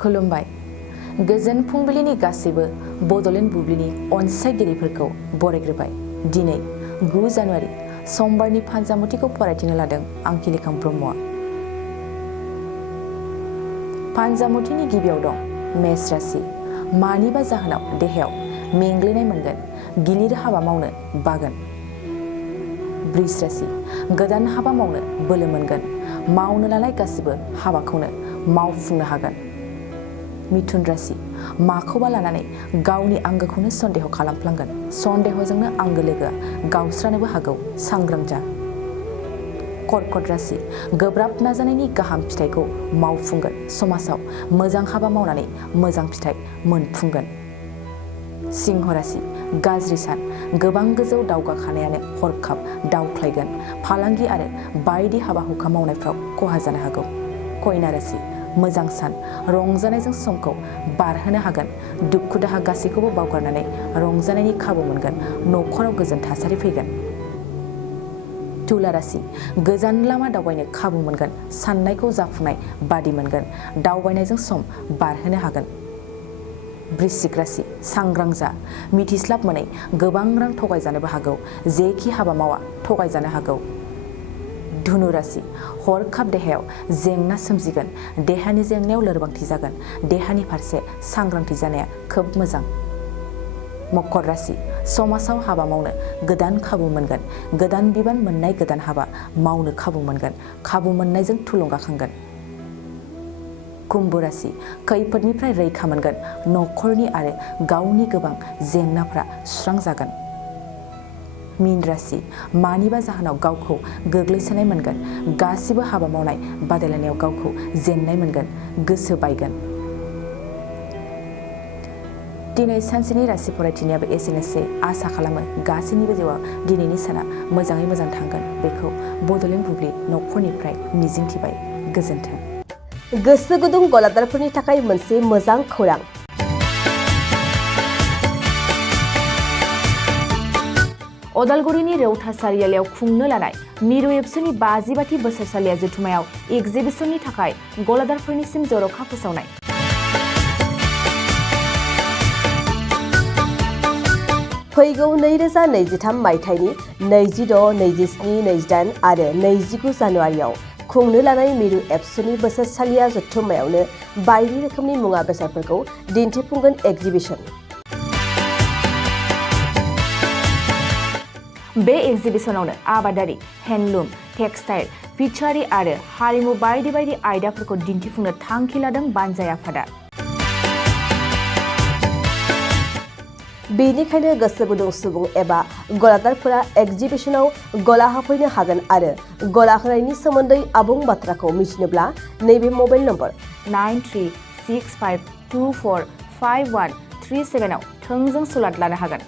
खुलुमबाय। गोजोन फुंबिलिनि गासैबो बड'लेण्ड बुब्लिनि अनसायगिरिफोरखौ बरायग्रोबाय। दिनै 9 जानुवारि समबारनि फानजामुथिखौ फरायथिनो लादों आं किलिखां ब्रह्मआ। फानजामुथिनि गिबियाव दं मेष राशि। मानिबा जाहोनाव देहायाव मेंग्लिनाय मोनगोन, गिलिर हाबा मावनो बागोन। वृष राशि। गोदान हाबा मावनो बोलो मोनगोन, मावनो लानाय गासिबो हाबाखौनो मावफुंनो हागोन। मिथुन राशि। माखौबा लानानै गावनि आंगोखौनो सन्देह खालामफ्लांगोन, सन्देहजोंनो आंगो लोगोआ गावस्रानोबो हागौ, सांग्रां जा। कर्कट राशि। गोब्राब नाजानायनि गाहाम फिथाइखौ मावफुंगोन, समाजाव मोजां हाबा मावनानै मोजां फिथाइ मोनफुंगोन। सिंह राशि। गाज्रि सान, गोबां गोजौ दावगाखानायानो हरखाब दावख्लायगोन, फालांगि आरो बायदि हाबा हुखा मावनायफ्राव खहा जानो हागौ। कन्या राशि। मोजां सान, रंजानायजों समखौ बारहोनो हागोन, दुखु दाहा गासैखौबो बावगारनानै रंजानायनि खाबु मोनगोन, न'खराव गोजोन थासारि फैगोन। तुला राशि। गोजान लामा दावबायनो खाबु मोनगोन, साननायखौ जाफुंनाय बादि मोनगोन, दावबायनायजों सम बारहोनो हागोन। वृश्चिक राशि। सांग्रां जा, मिथिस्लाब मोनै गोबां रां थगायजानोबो हागौ, जेखि हाबा मावा थगायजानो हागौ। धनु राशि। हरखाब देहायाव जेंना सोमजिगोन, देहानि जेंनायाव लोरबांथि जागोन, देहानि फारसे सांग्रांथि जानाया खोब मोजां। मकर राशि। समाजाव हाबा मावनो गोदान खाबु मोनगोन, गोदान बिबान मोननाय गोदान हाबा मावनो खाबु मोनगोन, खाबु मोननायजों थुलुंगाखांगोन। कुम्भ राशि। खैफोदनिफ्राय रैखा मोनगोन, न'खरनि आरो गावनि गोबां जेंनाफ्रा सुस्रांजागोन। मीन राशि। मानिबा जाहोनाव गावखौ गोग्लैसोनाय मोनगोन, गासिबो हाबा मावनाय बादायलायनायाव गावखौ जेननाय मोनगोन, गोसो बायगोन। दिनै सानसेनि राशि फरायथिनायाबो एसेनोसै। आसा खालामो गासैनिबो जिउआव दिनैनि साना मोजाङै मोजां थांगोन, बेखौ बड'लेण्ड बुब्लि न'खरनिफ्राय मिजिंथिबाय। गोजोन्थों। गोसो गुदुं गलादारफोरनि थाखाय मोनसे मोजां खौरां। अदालगुरिनि रौता सारियालियाव खुंनो लानाय मिरु एबसुनि 52थि बोसोरसालिया जथुमायाव एगजिबिसननि थाखाय गलादारफोरनिसिम जर'खा फोसावनाय। फैगौ 2023 मायथाइनि 26, 27, 28 आरो 29 जानुवारियाव खुंनो लानाय मिरु एबसुनि बोसोरसालिया जथुम्मायावनो बायदि रोखोमनि मुवा बेसादफोरखौ दिन्थिफुंगोन एगजिबिसन। बे एगजिबिसनावनो आबादारि, हेन्डलुम, टेक्सटाइल, फिसारि आरो हारिमु बायदि बायदि आयदाफोरखौ दिन्थिफुंनो थांखि लादों बानजाय आफादा। बेनिखायनो गोसो गुदुं सुबुं एबा गलादारफोरा एगजिबिसनाव गला होफैनो हागोन आरो गला होनायनि सोमोन्दै आबुं बाथ्राखौ मिथिनोब्ला नैबे मबाइल नम्बर 9365245137 आव थोंजों सुलाद लानो हागोन।